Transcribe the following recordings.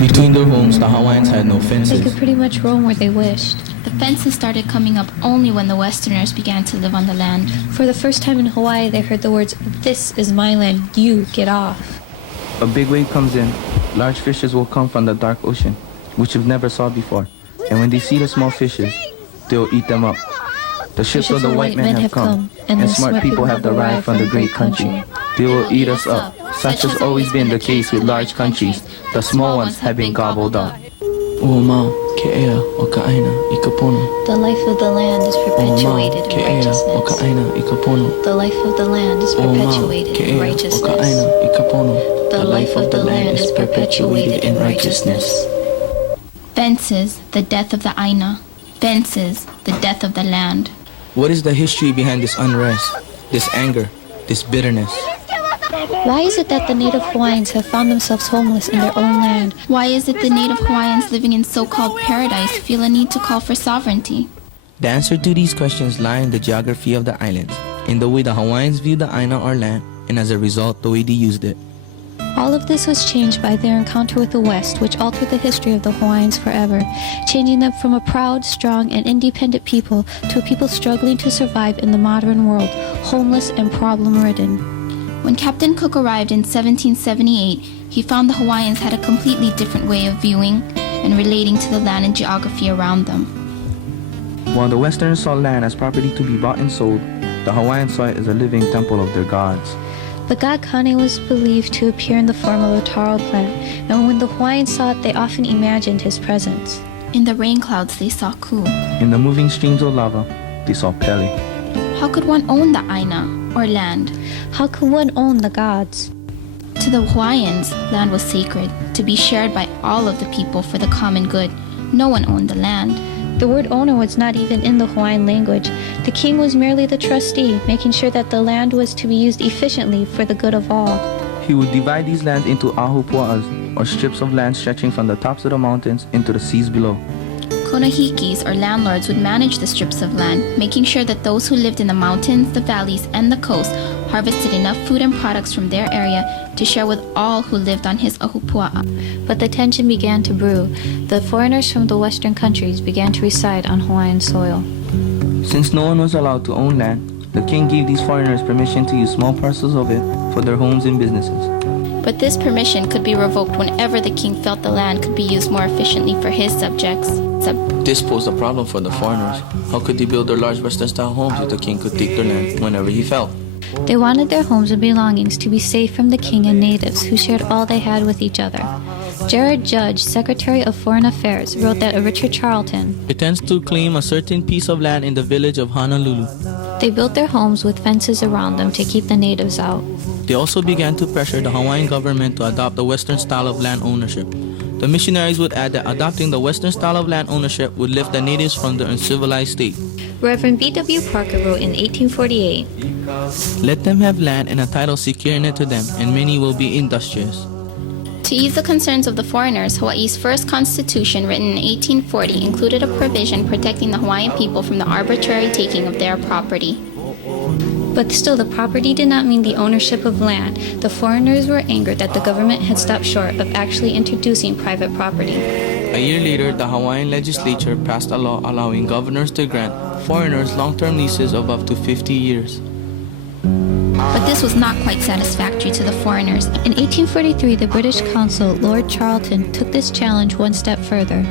Between their homes, the Hawaiians had no They fences. could pretty much roam where they wished. The fences started coming up only when the Westerners began to live on the land. For the first time in Hawaii, they heard the words, "This is my land, you get off." A big wave comes in. Large fishes will come from the dark ocean, which you've never saw before. And when they see the small fishes, they'll eat them up. The ships of the white men have come, and smart people have arrived from the great country. They will eat us up. Such has always been the case with large countries. The small ones have been gobbled up. Uamau, ke ea, o ka Aina, i ka pono. The life of the land is perpetuated Ke in ea, o ka righteousness. Aina, i ka pono. The life of the land is perpetuated Ke in ea, o ka Aina, righteousness. i ka pono. The life of the land is perpetuated in righteousness. Fences, the death of the Aina. Fences, the death of the land. What is the history behind this unrest, this anger, this bitterness? Why is it that the native Hawaiians have found themselves homeless in their own land? Why is it the native Hawaiians living in so-called paradise feel a need to call for sovereignty? The answer to these questions lie in the geography of the islands, in the way the Hawaiians view the Aina or land, and as a result, the way they used it. All of this was changed by their encounter with the West, which altered the history of the Hawaiians forever, changing them from a proud, strong, and independent people to a people struggling to survive in the modern world, homeless and problem-ridden. When Captain Cook arrived in 1778, he found the Hawaiians had a completely different way of viewing and relating to the land and geography around them. While the Westerners saw land as property to be bought and sold, the Hawaiians saw it as a living temple of their gods. The god Kane was believed to appear in the form of a taro plant, and when the Hawaiians saw it, they often imagined his presence. In the rain clouds, they saw Ku. In the moving streams of lava, they saw Pele. How could one own the Aina, or land? How could one own the gods? To the Hawaiians, land was sacred, to be shared by all of the people for the common good. No one owned the land. The word owner was not even in the Hawaiian language. The king was merely the trustee, making sure that the land was to be used efficiently for the good of all. He would divide these lands into ahupua'as, or strips of land stretching from the tops of the mountains into the seas below. Konahikis, or landlords, would manage the strips of land, making sure that those who lived in the mountains, the valleys, and the coast harvested enough food and products from their area to share with all who lived on his ahupua'a. But the tension began to brew. The foreigners from the Western countries began to reside on Hawaiian soil. Since no one was allowed to own land, the king gave these foreigners permission to use small parcels of it for their homes and businesses. But this permission could be revoked whenever the king felt the land could be used more efficiently for his subjects. This posed a problem for the foreigners. How could they build their large Western-style homes if the king could take their land whenever he felt? They wanted their homes and belongings to be safe from the king and natives who shared all they had with each other. Gerard Judge, Secretary of Foreign Affairs, wrote that a Richard Charlton Pretends to claim a certain piece of land in the village of Honolulu. They built their homes with fences around them to keep the natives out. They also began to pressure the Hawaiian government to adopt the Western style of land ownership. The missionaries would add that adopting the Western style of land ownership would lift the natives from their uncivilized state. Reverend B.W. Parker wrote in 1848, Let them have land and a title securing it to them, and many will be industrious. To ease the concerns of the foreigners, Hawaii's first constitution, written in 1840, included a provision protecting the Hawaiian people from the arbitrary taking of their property. But still, the property did not mean the ownership of land. The foreigners were angered that the government had stopped short of actually introducing private property. A year later, the Hawaiian legislature passed a law allowing governors to grant foreigners long-term leases of up to 50 years. But this was not quite satisfactory to the foreigners. In 1843, the British consul, Lord Charlton, took this challenge one step further.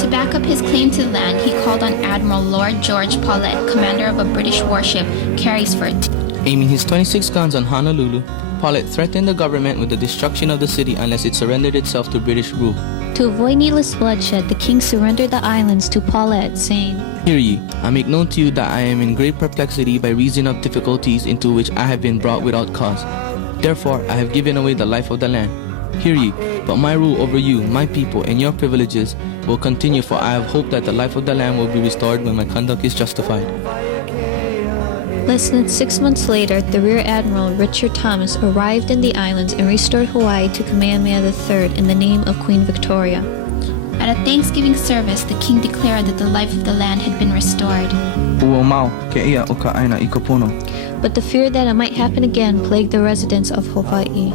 To back up his claim to the land, he called on Admiral Lord George Paulet, commander of a British warship, Carysford. Aiming his 26 guns on Honolulu, Paulet threatened the government with the destruction of the city unless it surrendered itself to British rule. To avoid needless bloodshed, the king surrendered the islands to Paulet, saying, Hear ye, I make known to you that I am in great perplexity by reason of difficulties into which I have been brought without cause. Therefore I have given away the life of the land. Hear ye, but my rule over you, my people, and your privileges will continue, for I have hope that the life of the land will be restored when my conduct is justified. Less than 6 months later, the Rear Admiral Richard Thomas arrived in the islands and restored Hawaii to Kamehameha III in the name of Queen Victoria. At a Thanksgiving service, the king declared that the life of the land had been restored. Uamau, ke ea o ka Aina i ka pono. But the fear that it might happen again plagued the residents of Hawaii.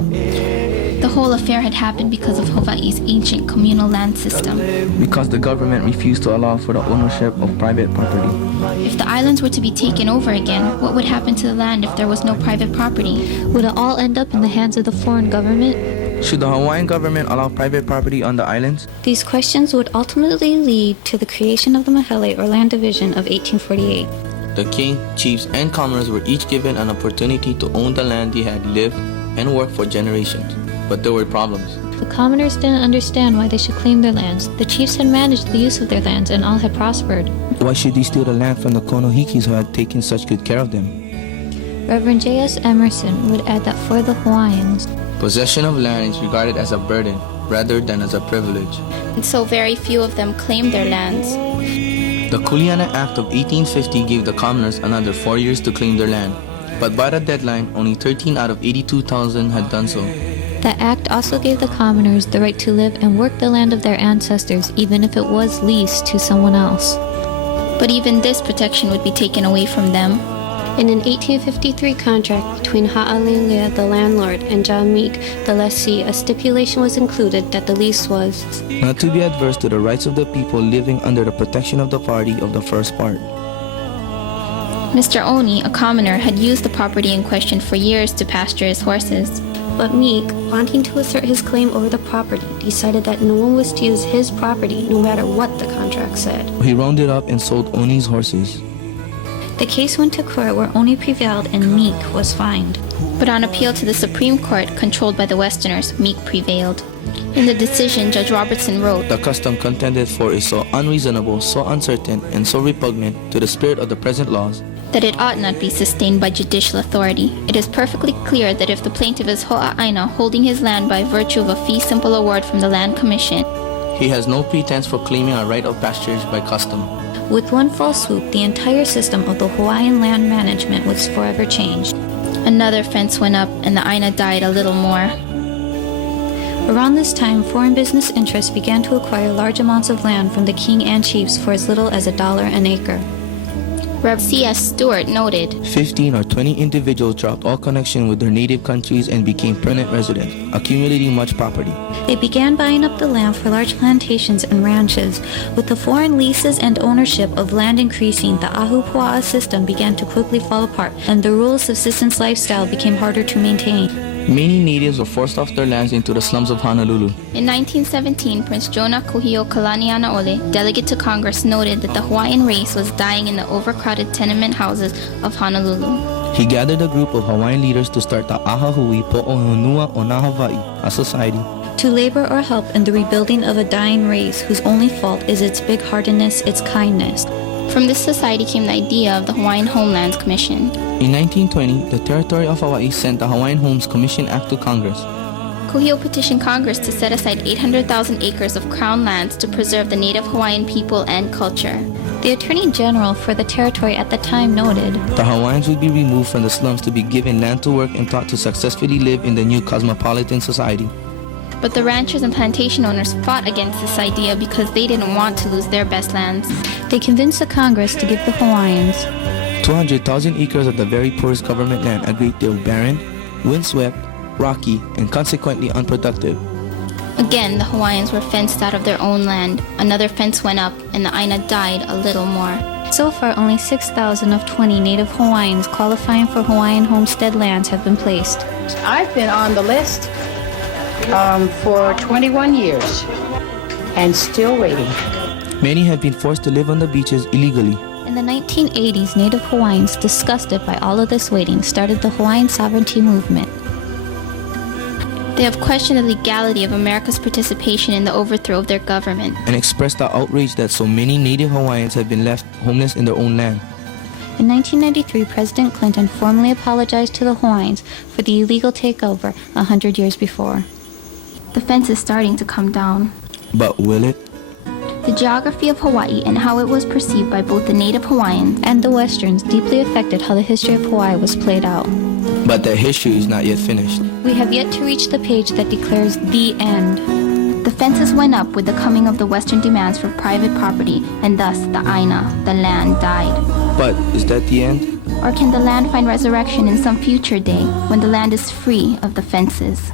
The whole affair had happened because of Hawaii's ancient communal land system. Because the government refused to allow for the ownership of private property. If the islands were to be taken over again, what would happen to the land if there was no private property? Would it all end up in the hands of the foreign government? Should the Hawaiian government allow private property on the islands? These questions would ultimately lead to the creation of the Mahele or Land Division of 1848. The king, chiefs, and commoners were each given an opportunity to own the land they had lived and worked for generations. But there were problems. The commoners didn't understand why they should claim their lands. The chiefs had managed the use of their lands and all had prospered. Why should they steal the land from the Konohikis who had taken such good care of them? Reverend J.S. Emerson would add that for the Hawaiians, Possession of land is regarded as a burden rather than as a privilege. And so very few of them claimed their lands. The Kuleana Act of 1850 gave the commoners another 4 years to claim their land. But by the deadline, only 13 out of 82,000 had done so. the act also gave the commoners the right to live and work the land of their ancestors, even if it was leased to someone else. But even this protection would be taken away from them. In an 1853 contract between Ha'alilea, the landlord, and John Meek, the lessee, a stipulation was included that the lease was not to be adverse to the rights of the people living under the protection of the party of the first part. Mr. Oni, a commoner, had used the property in question for years to pasture his horses. But Meek, wanting to assert his claim over the property, decided that no one was to use his property no matter what the contract said. He rounded up and sold Oni's horses. The case went to court where Oni prevailed and Meek was fined. But on appeal to the Supreme Court, controlled by the Westerners, Meek prevailed. In the decision, Judge Robertson wrote, "The custom contended for is so unreasonable, so uncertain, and so repugnant to the spirit of the present laws that it ought not be sustained by judicial authority. It is perfectly clear that if the plaintiff is Aina, holding his land by virtue of a fee simple award from the Land Commission, he has no pretense for claiming a right of pasturage by custom." With one fell swoop, the entire system of the Hawaiian land management was forever changed. Another fence went up and the Aina died a little more. Around this time, foreign business interests began to acquire large amounts of land from the king and chiefs for as little as $1 an acre. Rev. C.S. Stewart noted, 15 or 20 individuals dropped all connection with their native countries and became permanent residents, accumulating much property. They began buying up the land for large plantations and ranches. With the foreign leases and ownership of land increasing, the ahupua'a system began to quickly fall apart, and the rural subsistence lifestyle became harder to maintain. Many natives were forced off their lands into the slums of Honolulu. In 1917, Prince Jonah Kuhio Kalanianaole, delegate to Congress, noted that the Hawaiian race was dying in the overcrowded tenement houses of Honolulu. He gathered a group of Hawaiian leaders to start the Ahahui Po'ohonua o na Hawaii, a society to labor or help in the rebuilding of a dying race whose only fault is its big-heartedness, its kindness. From this society came the idea of the Hawaiian Homelands Commission. In 1920, the territory of Hawaii sent the Hawaiian Homes Commission Act to Congress. Kuhio petitioned Congress to set aside 800,000 acres of crown lands to preserve the native Hawaiian people and culture. The Attorney General for the territory at the time noted, the Hawaiians would be removed from the slums to be given land to work and taught to successfully live in the new cosmopolitan society. But the ranchers and plantation owners fought against this idea because they didn't want to lose their best lands. They convinced the Congress to give the Hawaiians 200,000 acres of the very poorest government land agreed they were barren, windswept, rocky, and consequently unproductive. Again, the Hawaiians were fenced out of their own land. Another fence went up, and the Aina died a little more. So far, only 6,000 of 20 native Hawaiians qualifying for Hawaiian homestead lands have been placed. I've been on the list for 21 years and still waiting. Many have been forced to live on the beaches illegally. In the 1980s, native Hawaiians, disgusted by all of this waiting, started the Hawaiian sovereignty movement. They have questioned the legality of America's participation in the overthrow of their government and expressed the outrage that so many native Hawaiians have been left homeless in their own land. In 1993, President Clinton formally apologized to the Hawaiians for the illegal takeover 100 years before. The fence is starting to come down. But will it? The geography of Hawaii and how it was perceived by both the native Hawaiians and the Westerns deeply affected how the history of Hawaii was played out. But the history is not yet finished. We have yet to reach the page that declares the end. The fences went up with the coming of the Western demands for private property, and thus the Aina, the land, died. But is that the end? Or can the land find resurrection in some future day when the land is free of the fences?